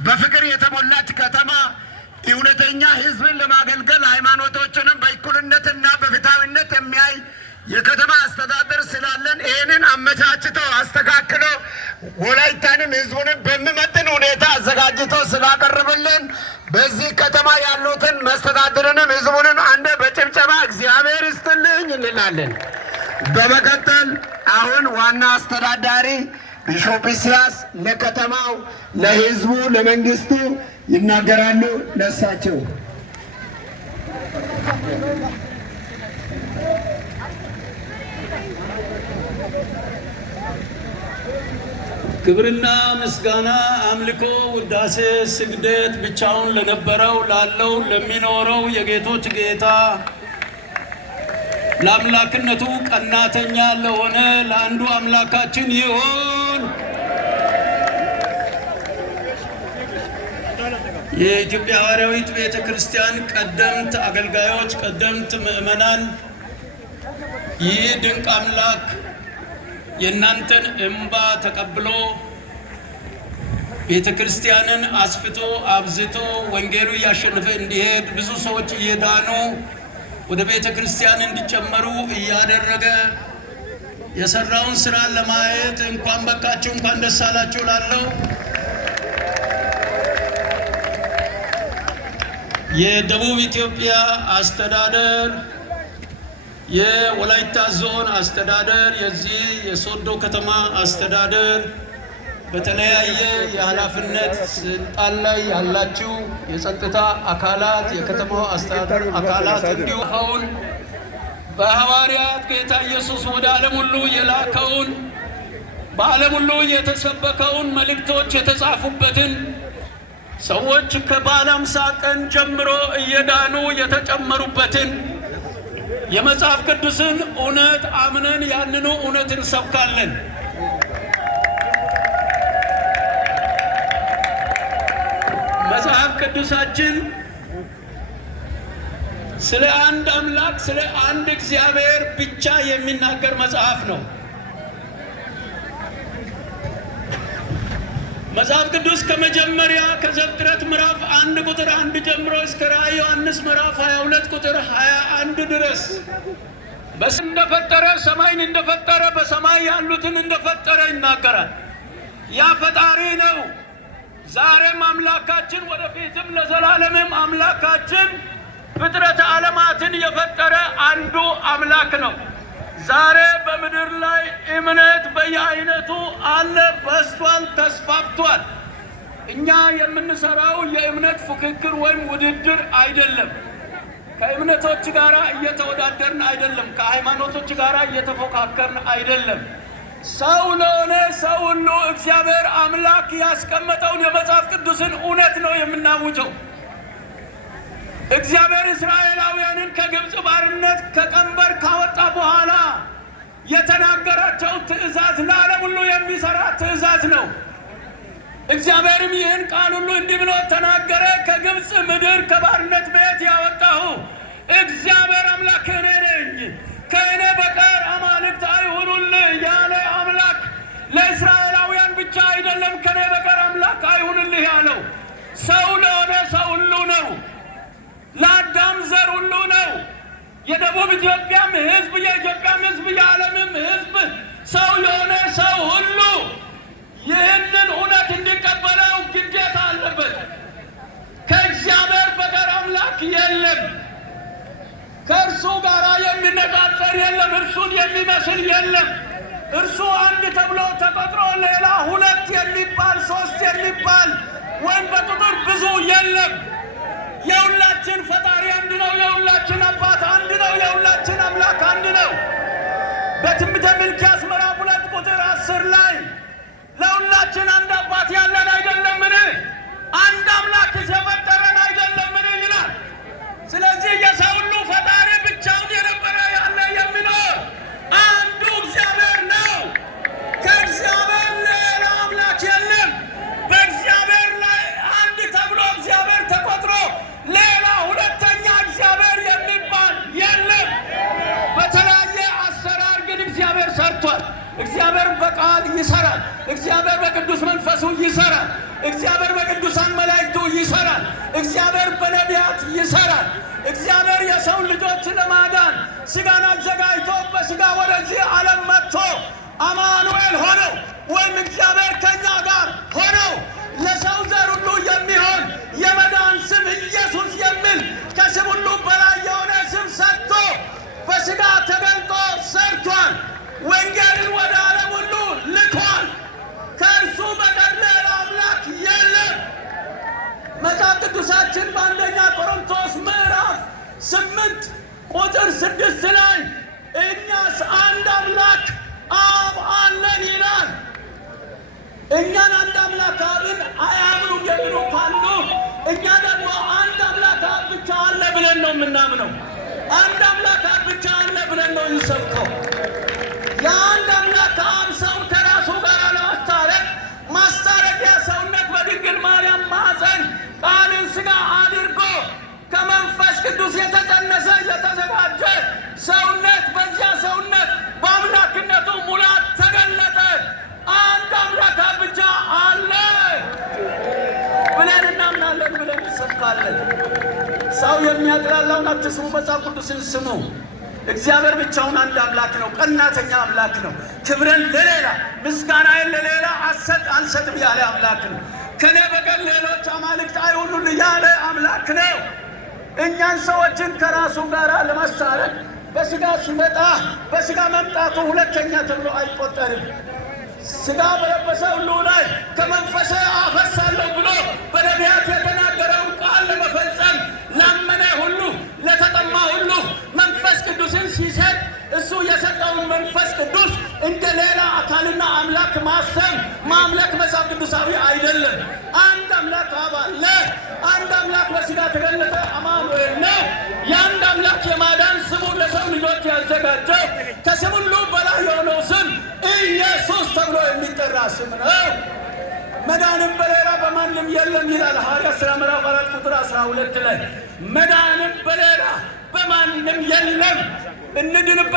በፍቅር የተሞላች ከተማ እውነተኛ ህዝብን ለማገልገል ሃይማኖቶችንም በእኩልነትና በፍትሃዊነት የሚያይ የከተማ አስተዳደር ስላለን ይህንን አመቻችቶ አስተካክሎ ወላይታንም ህዝቡንም በሚመጥን ሁኔታ አዘጋጅቶ ስላቀረበልን በዚህ ከተማ ያሉትን መስተዳድርንም ህዝቡንም አንዴ በጭብጨባ እግዚአብሔር ይስጥልኝ እንላለን። በመቀጠል አሁን ዋና አስተዳዳሪ ቢሾፕ ኢሳያስ ለከተማው፣ ለህዝቡ፣ ለመንግስቱ ይናገራሉ። ለሳቸው ክብርና ምስጋና፣ አምልኮ፣ ውዳሴ፣ ስግደት ብቻውን ለነበረው ላለው ለሚኖረው የጌቶች ጌታ ለአምላክነቱ ቀናተኛ ለሆነ ለአንዱ አምላካችን ይሁን። የኢትዮጵያ ሐዋርያዊት ቤተ ክርስቲያን ቀደምት አገልጋዮች፣ ቀደምት ምእመናን፣ ይህ ድንቅ አምላክ የእናንተን እንባ ተቀብሎ ቤተ ክርስቲያንን አስፍቶ አብዝቶ ወንጌሉ እያሸነፈ እንዲሄድ ብዙ ሰዎች እየዳኑ ወደ ቤተ ክርስቲያን እንዲጨመሩ እያደረገ የሰራውን ስራ ለማየት እንኳን በቃችሁ፣ እንኳን ደስ አላችሁ ላለው የደቡብ ኢትዮጵያ አስተዳደር፣ የወላይታ ዞን አስተዳደር፣ የዚህ የሶዶ ከተማ አስተዳደር፣ በተለያየ የኃላፊነት ስልጣን ላይ ያላችሁ የጸጥታ አካላት፣ የከተማው አስተዳደር አካላት እንዲሁም በሐዋርያት ጌታ ኢየሱስ ወደ ዓለም ሁሉ የላከውን በዓለም ሁሉ የተሰበከውን መልእክቶች የተጻፉበትን ሰዎች ከበዓለ ሃምሳ ቀን ጀምሮ እየዳኑ የተጨመሩበትን የመጽሐፍ ቅዱስን እውነት አምነን ያንኑ እውነት እንሰብካለን። መጽሐፍ ቅዱሳችን ስለ አንድ አምላክ ስለ አንድ እግዚአብሔር ብቻ የሚናገር መጽሐፍ ነው። መጽሐፍ ቅዱስ ከመጀመሪያ ከዘፍጥረት ምዕራፍ 1 ቁጥር 1 ጀምሮ እስከ ራዕየ ዮሐንስ ምዕራፍ 22 ቁጥር 21 ድረስ በስም እንደፈጠረ ሰማይን እንደፈጠረ በሰማይ ያሉትን እንደፈጠረ ይናገራል። ያ ፈጣሪ ነው። ዛሬም አምላካችን ወደፊትም ለዘላለምም አምላካችን ፍጥረተ ዓለማትን የፈጠረ አንዱ አምላክ ነው። ዛሬ በምድር ላይ እምነት በየአይነቱ አለ፣ በስቷል፣ ተስፋፍቷል። እኛ የምንሰራው የእምነት ፉክክር ወይም ውድድር አይደለም። ከእምነቶች ጋራ እየተወዳደርን አይደለም። ከሃይማኖቶች ጋራ እየተፎካከርን አይደለም። ሰው ለሆነ ሰው ሁሉ እግዚአብሔር አምላክ ያስቀመጠውን የመጽሐፍ ቅዱስን እውነት ነው የምናውጀው። እግዚአብሔር እስራኤላውያንን ከግብፅ ባርነት ከቀንበር ካወጣ በኋላ የተናገራቸው ትእዛዝ ለዓለም ሁሉ የሚሰራ ትእዛዝ ነው። እግዚአብሔርም ይህን ቃል ሁሉ እንዲህ ብሎ ተናገረ። ከግብፅ ምድር ከባርነት ቤት ያወጣሁ እግዚአብሔር አምላክ እኔ ነኝ፣ ከእኔ በቀር አማልክት አይሁኑልህ ያለ አምላክ ለእስራኤላውያን ብቻ አይደለም፣ ከእኔ በቀር አምላክ አይሁንልህ ያለው ሰው ለሆነ ሰው ሁሉ ነው። ለአዳም ዘር ሁሉ ነው። የደቡብ ኢትዮጵያም ሕዝብ፣ የኢትዮጵያም ሕዝብ፣ የዓለምም ሕዝብ ሰው የሆነ ሰው ሁሉ ይህንን እውነት እንዲቀበለው ግዴታ አለበት። ከእግዚአብሔር በቀር አምላክ የለም። ከእርሱ ጋር የሚነጻጸር የለም። እርሱን የሚመስል የለም። እርሱ አንድ ተብሎ ተቆጥሮ ሌላ ሁለት የሚባል ሶስት የሚባል ወይም በቁጥር ብዙ የለም። የሁላችን ፈጣሪ አንድ ነው። የሁላችን አባት አንድ ነው። የሁላችን አምላክ አንድ ነው። በትንቢተ ሚልክያስ ምዕራፍ 2 ቁጥር 10 ላይ ለሁላችን አንድ አባት ያለን አይደለምን? አንድ አምላክ የፈጠረን አይደለምን ይላል። ስለዚህ የሰው ሁሉ ፈጣሪ ብቻውን የነበረ ያለ የሚኖር አንዱ እግዚአብሔር ነው። ከእግዚአብሔር ሌላ አምላክ የለም። በእግዚአብሔር ላይ አንድ ተብሎ እግዚአብሔር ተቆጥሮ ሌላ ሁለተኛ እግዚአብሔር የሚባል የለም። በተለያየ አሰራር ግን እግዚአብሔር ሰርቷል። እግዚአብሔር በቃል ይሰራል። እግዚአብሔር በቅዱስ መንፈሱ ይሰራል። እግዚአብሔር በቅዱሳን መላእክቱ ይሰራል። እግዚአብሔር በነቢያት ይሰራል። እግዚአብሔር የሰው ልጆች ለማዳን ሥጋን አዘጋጅቶ በሥጋ ወደዚህ ዓለም መጥቶ አማኑኤል ሆነው ወይም እግዚአብሔር ከእኛ ጋር ሆነው ለሰው ዘር ሁሉ የሚሆን የመዳን ስም ኢየሱስ የሚል ከስም ሁሉ በላይ የሆነ ስም ሰጥቶ በሥጋ ተገልጦ ሰርቷል። ወንጌልን ወደ ዓለም ሁሉ ልኳል። ከእርሱ በቀር ሌላ አምላክ የለም። መጽሐፍ ቅዱሳችን በአንደኛ ቆሮንቶስ ምዕራፍ 8 ቁጥር 6 ላይ እኛስ አንድ አምላክ አብ አለን ይላል። እኛን አንድ አምላክ አብን አያምኑም የሚሉ ካሉ እኛ ደግሞ አንድ አምላክ አብ ብቻ አለ ብለን ነው የምናምነው። አንድ አምላክ አብ ብቻ አለ ብለን ነው የምንሰብከው። የአንድ አምላክ አብ ሰው ከራሱ ጋር ለማስታረቅ ማስታረቂያ ሰውነት በድንግል ማርያም ማኅፀን ቃልን ሥጋ አድርጎ ከመንፈስ ቅዱስ የተጸነሰ የተዘጋጀ ሰውነት፣ በዚያ ሰውነት በአምላክነቱ ሙላት ተገለጠ። አንድ አምላክ አብ ብቻ አለ ብለን እናምናለን ብለን እንሰብካለን። ሰው የሚያጥላላውን አትስሙ፣ መጽሐፍ ቅዱስን ስሙ። እግዚአብሔር ብቻውን አንድ አምላክ ነው። ቀናተኛ አምላክ ነው። ክብርን ለሌላ ምስጋናዬን ለሌላ አልሰጥም ያለ አምላክ ነው። ከኔ በቀር ሌሎች አማልክት አይሁኑልኝ ያለ አምላክ ነው። እኛን ሰዎችን ከራሱ ጋር ለማስታረቅ በሥጋ ሲመጣ በሥጋ መምጣቱ ሁለተኛ ተብሎ አይቆጠርም። ሥጋ በለበሰ ሁሉ ላይ ከመንፈሴ አፈሳለሁ ብሎ በነቢያት የተናገረውን ቃል ለመፈጸም ላመነ ሁሉ ለተጠማ ሁሉ መንፈስ ቅዱስን ሲሰጥ እሱ የሰጠውን መንፈስ ቅዱስ እንደ ሌላ አካልና አምላክ ማሰብ ማምለክ መጽሐፍ ቅዱሳዊ አይደለም። አንድ አምላክ አብ አለ። አንድ አምላክ በሥጋ ተገለጠ አማኑኤል ነው። የአንድ አምላክ የማዳን ስሙ ለሰው ልጆች ያዘጋጀው ከስም ሁሉ በላይ የሆነው ስም ኢየሱስ ተብሎ የሚጠራ ስም ነው። መዳንም በሌላ በማንም የለም ይላል ሐዋርያት ሥራ ምዕራፍ 4 ቁጥር 12 ላይ መዳንም በሌላ በማንም የለም እንድንበት